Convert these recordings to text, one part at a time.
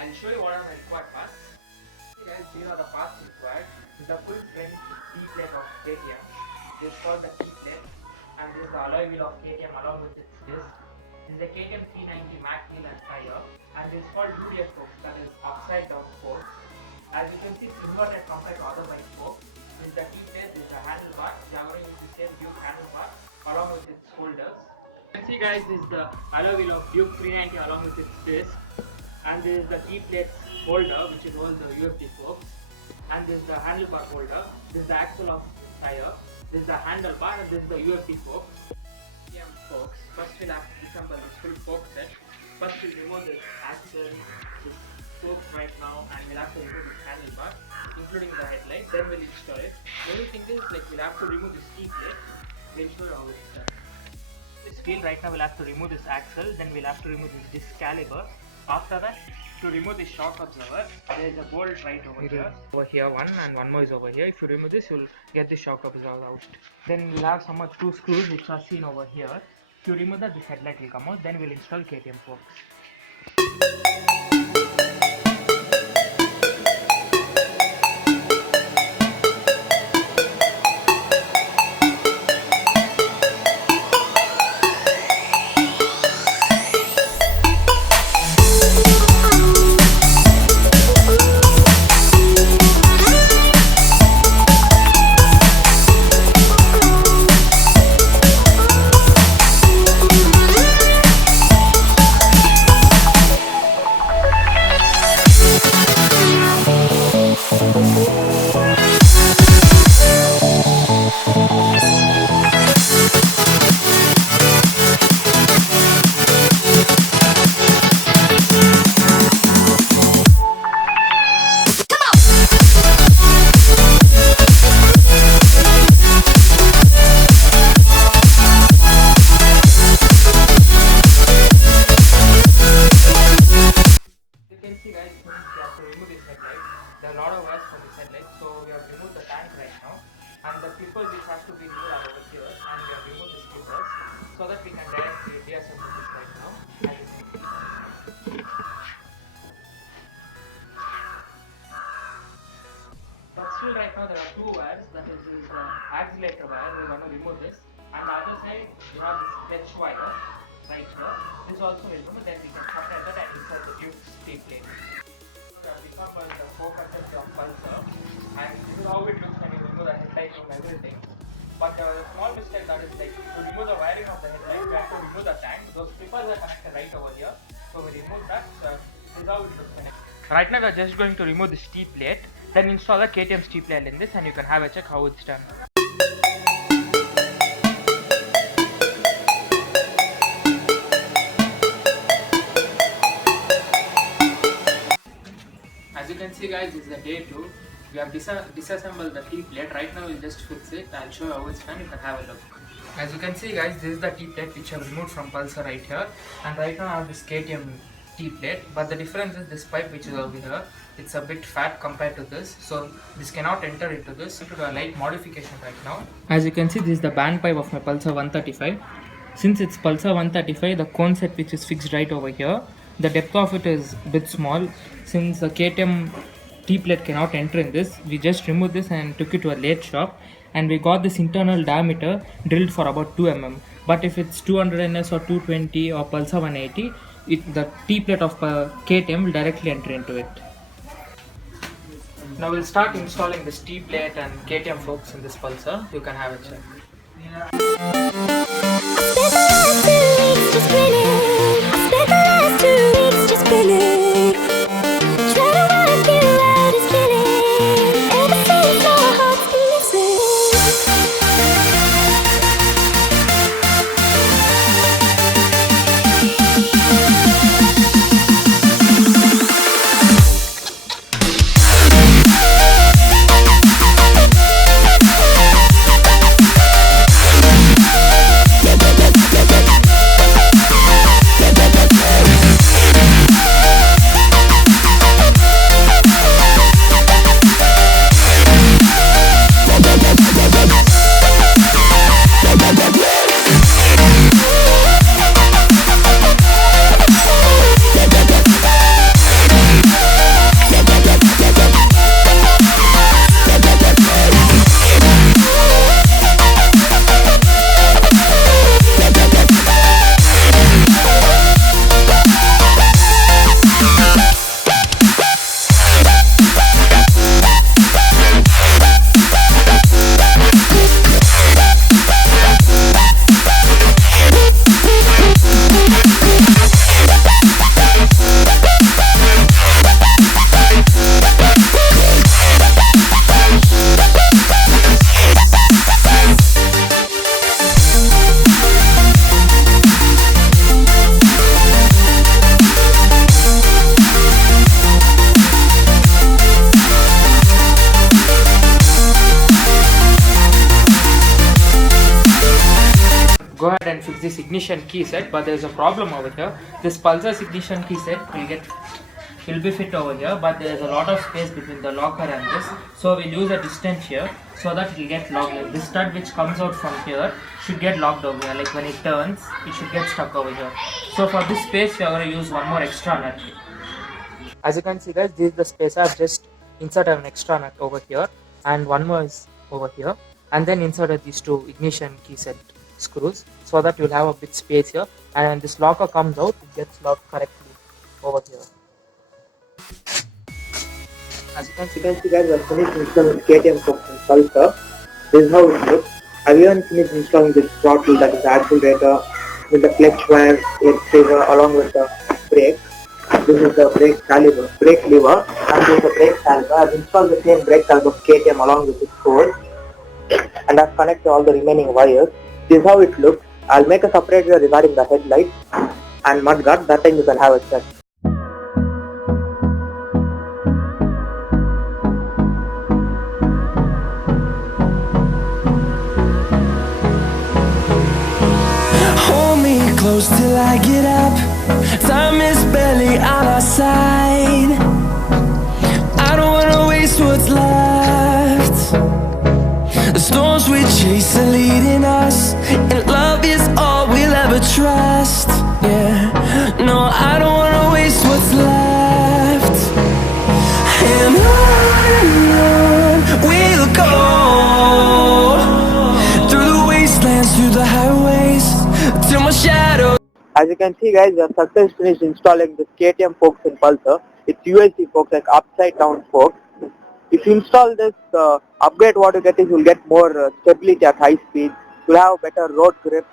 I'll show you what are the required parts. Okay guys, these are the parts required. This is the full frame T-plate of KTM. This is called the T-plate, and this is the alloy wheel of KTM along with its disc. This is the KTM 390 Mac wheel and tire, and this is called UDF forks, that is upside down forks. As you can see, it's inverted compared to other bike forks. This is the T-plate, this is the handlebar. We are going to use the same Duke handlebar along with its holders. You can see guys, this is the alloy wheel of Duke 390 along with its disc, and this is the T-plate holder which is all the UFD forks, and this is the handlebar holder. This is the axle of the tire. This is the handlebar, and this is the UFD forks. KTM forks. First we'll have to disassemble this full fork set. First we'll remove this axle, this fork right now, and we'll have to remove this handlebar, including the headlight. Then we'll install it. The only thing is, like, we'll have to remove this T-plate. We'll show you how it's done. This wheel right now we'll have to remove this axle. Then we'll have to remove this disc caliper. After that, to remove this shock absorber, there is a bolt right over here. Over here one, and one more is over here. If you remove this, you'll get the shock absorber out. Then we'll have some two screws which are seen over here. If you remove that, this headlight will come out. Then we'll install KTM forks. There are a lot of wires for this headlight, so we have removed the tank right now, and the clippers which have to be removed are over here, and we have removed these clippers so that we can directly deassemble this right now. But still right now there are two wires, that is the accelerator wire. We are going to remove this, and the other side you have this H wire right here. This also will remove, then we can supply that and insert the Duke's T-plate. Become the focus of Pulsar, and this is how it looks when you remove the headlight from everything. But the small mistake that is, like, to remove the wiring of the headlight, we have to remove the tank. Those clippers are connected right over here, so we remove that. This is how it looks connected. Right now we are just going to remove this T-plate, then install the KTM's T-plate in this, and you can have a check how it's done. As you can see guys, this is the day 2. We have disassembled the T-plate. Right now we'll just fix it. I'll show you how it's done. You can have a look. As you can see guys, this is the T-plate which I have removed from Pulsar right here. And right now I have this KTM T-plate. But the difference is this pipe which is over here. It's a bit fat compared to this. So this cannot enter into this. To do a light modification right now. As you can see, this is the band pipe of my Pulsar 135. Since it's Pulsar 135, the cone set which is fixed right over here. The depth of it is a bit small. Since the KTM T-plate cannot enter in this, we just removed this and took it to a lathe shop, and we got this internal diameter drilled for about 2 mm. But if it's 200 NS or 220 or Pulsar 180, the T-plate of KTM will directly enter into it. Now we'll start installing this T-plate and KTM forks in this Pulsar. You can have a check. and fix this ignition key set, but there is a problem over here. This Pulsar's ignition key set will be fit over here, but there is a lot of space between the locker and this, so we'll use a distance here so that it will get locked. Like this stud which comes out from here should get locked over here, like when it turns it should get stuck over here. So for this space we are going to use one more extra nut. As you can see guys, this is the space. I've just inserted an extra nut over here and one more is over here, and then inserted these two ignition key set screws so that you'll have a bit space here, and when this locker comes out it gets locked correctly over here. As you can see guys, we have finished installing KTM Pulsar. This is how it looks. I've even finished installing this throttle, that is the accelerator, with the clutch wire, trigger, along with the brake. This is the brake lever, and this is the brake caliper. I've installed the same brake caliper of KTM along with its cord, and I've connected all the remaining wires. This is how it looks. I'll make a separate video regarding the headlights and mudguard. That time you can have a check. Close till I get up. Time is barely on our side. I don't wanna waste what's left. The storms we chase are leading us, and love is all we'll ever trust. Yeah, no, I don't wanna waste what's left. And on we'll go, through the wastelands, through the highways, till my shadow. As you can see guys, we have successfully finished installing this KTM forks in Pulsar. It's USD forks, like upside down forks. If you install this upgrade, what you get is you'll get more stability at high speed. You'll have a better road grip,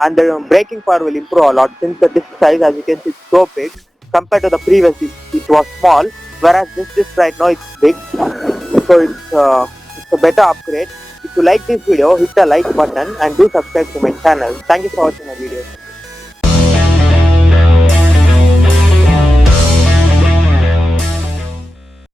and the braking power will improve a lot, since the disc size, as you can see, is so big. Compared to the previous, it was small, whereas this disc right now it's big. So it's a better upgrade. If you like this video, hit the like button and do subscribe to my channel. Thank you for watching my video.